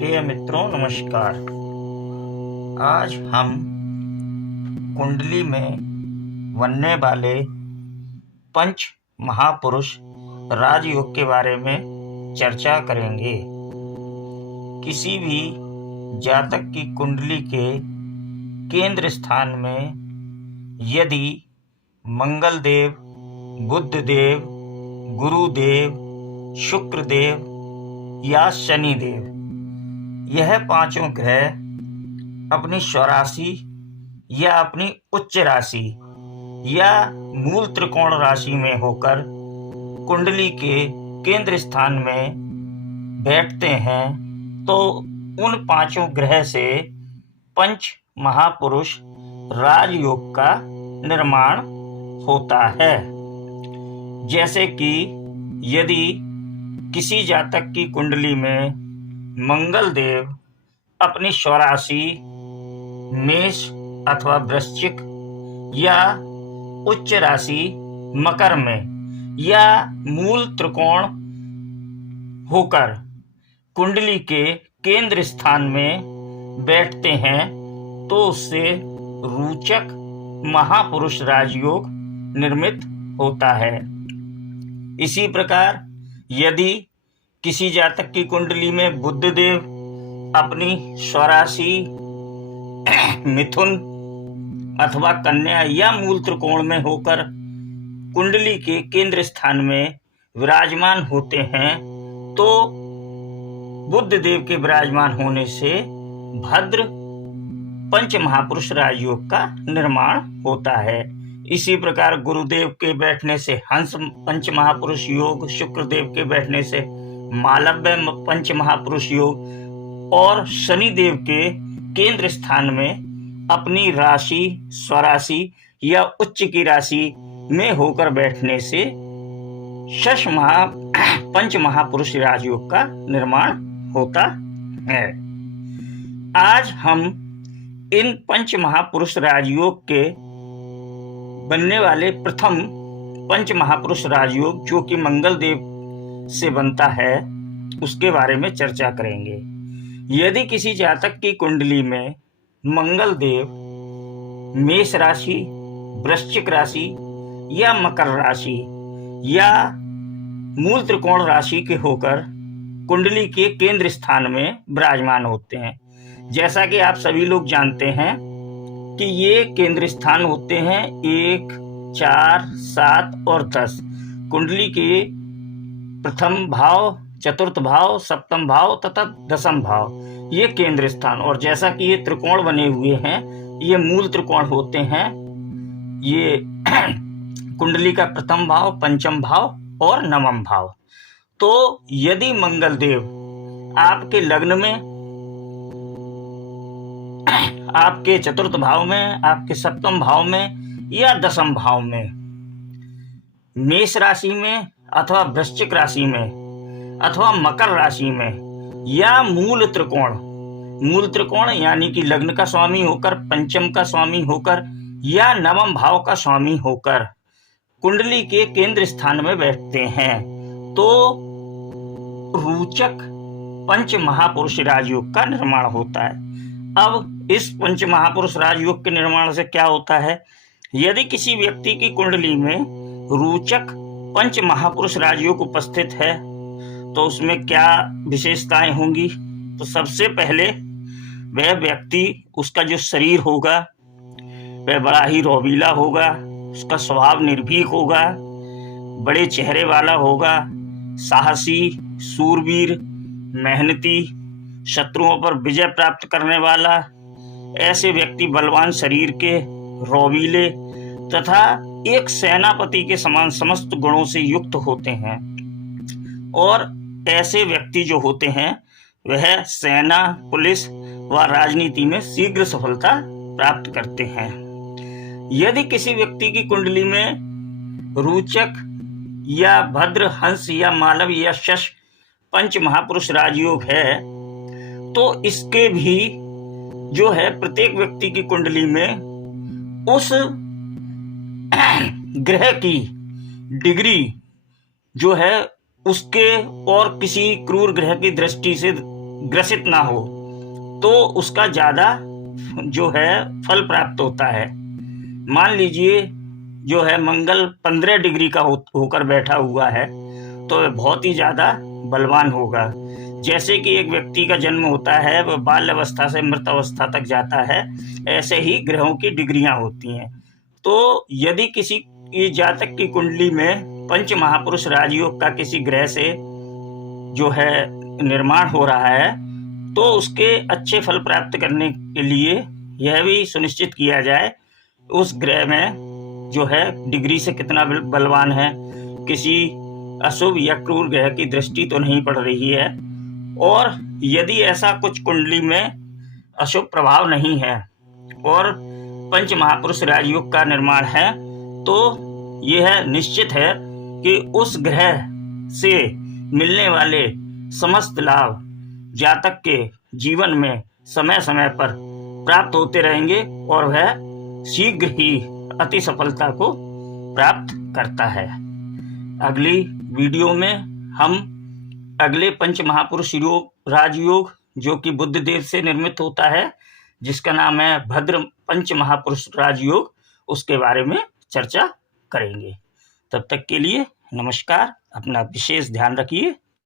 प्रिय मित्रों नमस्कार। आज हम कुंडली में बनने वाले पंच महापुरुष राजयोग के बारे में चर्चा करेंगे। किसी भी जातक की कुंडली के केंद्र स्थान में यदि मंगल देव, बुध देव, गुरुदेव, शुक्र देव या शनि देव, यह पांचों ग्रह अपनी स्वराशि या अपनी उच्च राशि या मूल त्रिकोण राशि में होकर कुंडली के केंद्र स्थान में बैठते हैं तो उन पांचों ग्रह से पंच महापुरुष राजयोग का निर्माण होता है। जैसे कि यदि किसी जातक की कुंडली में मंगल देव अपनी स्वराशि मेष अथवा वृश्चिक या उच्च राशि मकर में या मूल त्रिकोण होकर कुंडली के केंद्र स्थान में बैठते हैं तो उससे रोचक महापुरुष राजयोग निर्मित होता है। इसी प्रकार यदि किसी जातक की कुंडली में बुध देव अपनी स्वराशि मिथुन अथवा कन्या या मूल त्रिकोण में होकर कुंडली के केंद्र स्थान में विराजमान होते हैं तो बुध देव के विराजमान होने से भद्र पंच महापुरुष राजयोग का निर्माण होता है। इसी प्रकार गुरुदेव के बैठने से हंस पंच महापुरुष योग, शुक्र देव के बैठने से मालव्य पंच महापुरुष योग और शनि देव के केंद्र स्थान में अपनी राशि स्वराशि या उच्च की राशि में होकर बैठने से पंच महापुरुष राजयोग का निर्माण होता है। आज हम इन पंच महापुरुष राजयोग के बनने वाले प्रथम पंच महापुरुष राजयोग जो कि मंगल देव से बनता है उसके बारे में चर्चा करेंगे। यदि किसी जातक की कुंडली में मंगल देव मेष राशि, वृश्चिक राशि या मकर राशि या मूल त्रिकोण राशि के होकर कुंडली के केंद्र स्थान में विराजमान होते हैं, जैसा कि आप सभी लोग जानते हैं कि ये केंद्र स्थान होते हैं 1, 4, 7 और 10। कुंडली के प्रथम भाव, चतुर्थ भाव, सप्तम भाव तथा दसम भाव ये केंद्र स्थान, और जैसा कि ये त्रिकोण बने हुए हैं ये मूल त्रिकोण होते हैं। ये कुंडली का प्रथम भाव, पंचम भाव और नवम भाव। तो यदि मंगल देव आपके लग्न में, आपके चतुर्थ भाव में, आपके सप्तम भाव में या दसम भाव में, मेष राशि में अथवा वृश्चिक राशि में अथवा मकर राशि में या मूल त्रिकोण यानी कि लग्न का स्वामी होकर, पंचम का स्वामी होकर या नवम भाव का स्वामी होकर कुंडली के केंद्र स्थान में बैठते हैं तो रोचक पंच महापुरुष राजयोग का निर्माण होता है। अब इस पंच महापुरुष राजयोग के निर्माण से क्या होता है? यदि किसी व्यक्ति की कुंडली में रोचक पंच महापुरुष राजयोग उपस्थित है तो उसमें क्या विशेषताएं होंगी? तो सबसे पहले वह व्यक्ति, उसका जो शरीर होगा वह बड़ा ही रौबीला होगा, उसका स्वभाव निर्भीक होगा, बड़े चेहरे वाला होगा, साहसी, सूरवीर, मेहनती, शत्रुओं पर विजय प्राप्त करने वाला। ऐसे व्यक्ति बलवान शरीर के, रौबीले तथा एक सेनापति के समान समस्त गुणों से युक्त होते हैं, और ऐसे व्यक्ति जो होते हैं वह सेना, पुलिस व राजनीति में शीघ्र सफलता प्राप्त करते हैं। यदि किसी व्यक्ति की कुंडली में रोचक या भद्र, हंस या मालव या शश पंच महापुरुष राजयोग है तो इसके भी जो है प्रत्येक व्यक्ति की कुंडली में उस ग्रह की डिग्री जो है उसके और किसी क्रूर ग्रह की दृष्टि से ग्रसित ना हो तो उसका ज़्यादा जो है फल प्राप्त होता है। मान लीजिए जो है मंगल 15 डिग्री का होकर बैठा हुआ है तो वह बहुत ही ज़्यादा बलवान होगा। जैसे कि एक व्यक्ति का जन्म होता है, वह बाल्य अवस्था से मृत अवस्था तक जाता है, ऐसे ही ग्रहों की डिग्रियां होती हैं। तो यदि किसी की जातक की कुंडली में पंच महापुरुष राजयोग का किसी ग्रह से जो है निर्माण हो रहा है तो उसके अच्छे फल प्राप्त करने के लिए यह भी सुनिश्चित किया जाए उस ग्रह में जो है डिग्री से कितना बलवान है, किसी अशुभ या क्रूर ग्रह की दृष्टि तो नहीं पड़ रही है, और यदि ऐसा कुछ कुंडली में अशुभ प्रभाव नहीं है और पंच महापुरुष राजयोग का निर्माण है तो यह निश्चित है कि उस ग्रह से मिलने वाले समस्त लाभ जातक के जीवन में समय समय पर प्राप्त होते रहेंगे और वह शीघ्र ही अति सफलता को प्राप्त करता है। अगली वीडियो में हम अगले पंच महापुरुष राजयोग जो कि बुध देव से निर्मित होता है, जिसका नाम है भद्र पंच महापुरुष राजयोग, उसके बारे में चर्चा करेंगे। तब तक के लिए नमस्कार, अपना विशेष ध्यान रखिए।